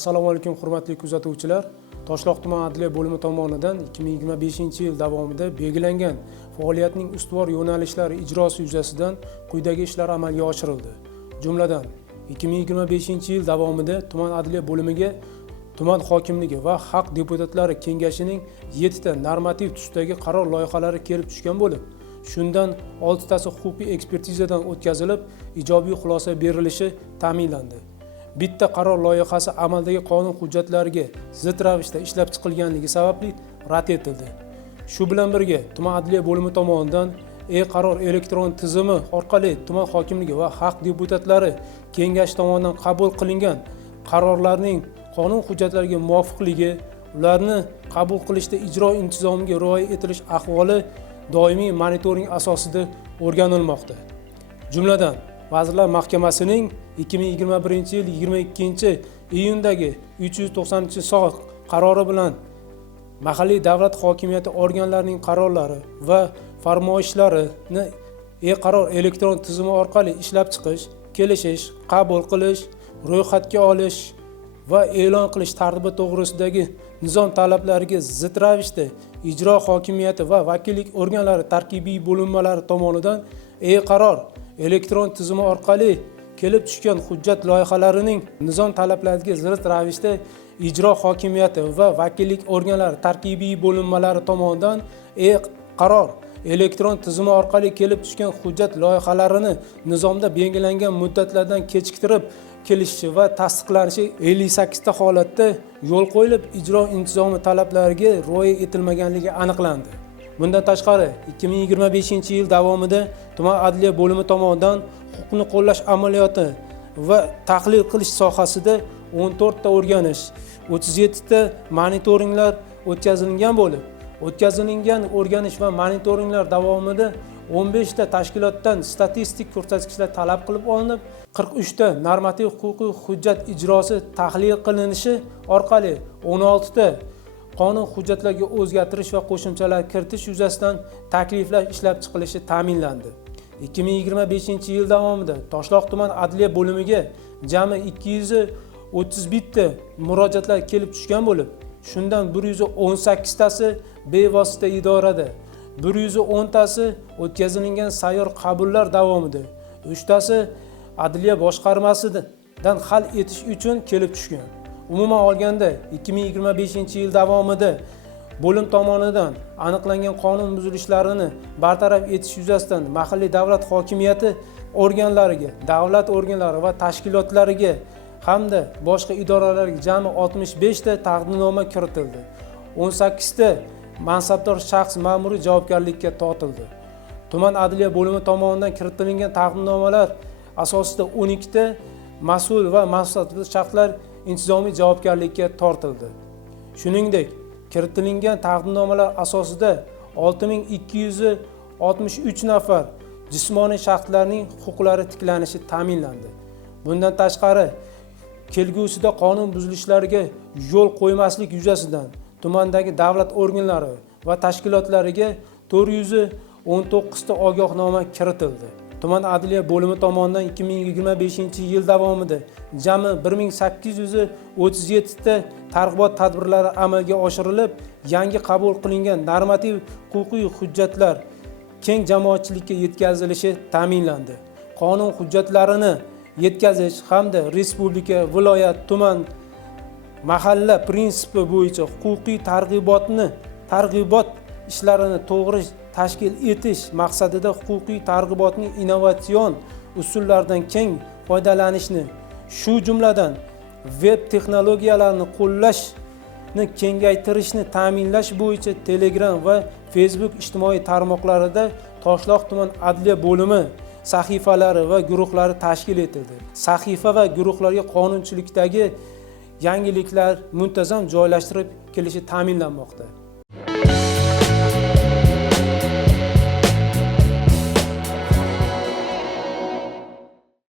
Assalomu alaykum hurmatli kuzatuvchilar. Toshloq tuman adliya bo'limi tomonidan 2025-yil davomida belgilangan faoliyatning ustuvor yo'nalishlari ijrosi yuzasidan quyidagi ishlar amalga oshirildi. Jumladan, 2025-yil davomida tuman adliya bo'limiga tuman hokimligi va xalq deputatlari kengashining 7 ta normativ tusdagi qaror loyihalari kelib tushgan bo'lib, shundan 6 tasi huquqiy ekspertizadan o'tkazilib, ijobiy xulosa berilishi ta'minlandi. Bitta qaror loyihasi amaldagi qonun hujjatlariga zid ravishda ishlab chiqilganligi sababli rad etildi. Shu bilan birga tuman adliya bo'limi tomonidan e-qaror elektron tizimi orqali tuman hokimligi va xalq deputatlari kengashi tomonidan qabul qilingan qarorlarning qonun hujjatlariga muvofiqligi, ularni qabul qilishda ijro intizomiga rioya etilish ahvoli doimiy monitoring asosida o'rganilmoqda. Jumladan, Vazirlar Mahkamasining 2021-yil 22-iyundagi 390-son qarori bilan mahalliy davlat hokimiyati organlarining qarorlari va farmoyishlarini e-qaror elektron tizimi orqali ishlab chiqish, kelishish, qabul qilish, ro'yxatga olish va e'lon qilish tartibi to'g'risidagi nizom talablariga zid ravishda ijro hokimiyati va vakillik organlari tarkibiy bo'linmalari tomonidan e-qaror elektron tizimi orqali kelib tushgan hujjat loyihalarining nizom talablariga zid ravishda ijro hokimiyati va vakillik organlari tarkibiy bo'linmalari tomonidan e-qaror elektron tizimi orqali kelib tushgan hujjat loyihalarini nizomda belgilangan muddatlardan kechiktirib kelishi va tasdiqlanishi 58 ta holatda yo'l qo'yilib, ijro intizomi talablariga rioya etilmaganligi aniqlandi. Bundan tashqari, 2025-yil davomida tuman adliya bo'limi tomonidan huquqni qo'llash amaliyoti va tahlil qilish sohasida 14 ta o'rganish, 37 ta monitoringlar o'tkazilgan bo'lib, o'tkazilgan o'rganish va monitoringlar davomida 15 ta tashkilotdan statistik ko'rsatkichlar talab qilib olinib, 43 ta normativ huquqiy hujjat ijrosi tahlil qilinishi orqali 16 ta qonun hujjatlariga o'zgartirish va qo'shimchalar kiritish yuzasidan takliflar ishlab chiqilishi ta'minlandi. 2025-yil davomida Toshloq tuman adliya bo'limiga jami 231 ta murojaatlar kelib tushgan bo'lib, shundan 118 tasi bevosita idorada, 110 tasi o'tkazilgan sayyor qabullar davomida, 3 tasi adliya boshqarmasidan hal etish uchun kelib tushgan. Umuman olganda 2025-yil davomida bo'lim tomonidan aniqlangan qonun buzilishlarini bartaraf etish yuzasidan mahalliy davlat hokimiyati organlariga, davlat organlari va tashkilotlariga hamda boshqa idoralarga jami 65 ta taqdimnoma kiritildi. 18 ta mansabdor shaxs ma'muriy javobgarlikka tortildi. Tuman adliya bo'limi tomonidan kiritilgan taqdimnomalar asosida 12 ta mas'ul va mansabdor shaxslar intizomiy javobgarlikka tortildi. Shuningdek, kiritilgan taqdimnomalar asosida 6263 nafar jismoniy shaxslarning huquqlari tiklanishi ta'minlandi. Bundan tashqari, kelgusida qonun buzilishlariga yo'l qo'ymaslik yuzasidan tumandagi davlat organlari va tashkilotlariga 419 ta ogohnoma kiritildi. Tuman adliya bo'limi tomonidan 2025-yil davomida jami 1837 ta targ'ibot tadbirlari amalga oshirilib, yangi qabul qilingan normativ huquqiy hujjatlar keng jamoatchilikka yetkazilishi ta'minlandi. Qonun hujjatlarini yetkazish hamda respublika, viloyat, tuman, mahalla prinsipi bo'yicha huquqiy targ'ibot ishlarini to'g'ri tashkil etish maqsadida huquqiy targ'ibotning innovatsion usullaridan keng foydalanishni, shu jumladan web texnologiyalarini qo'llashni kengaytirishni ta'minlash bo'yicha Telegram va Facebook ijtimoiy tarmoqlarida Toshloq tuman adliya bo'limi sahifalari va guruhlari tashkil etildi. Sahifa va guruhlarga qonunchilikdagi yangiliklar muntazam joylashtirib kelishi ta'minlanmoqda.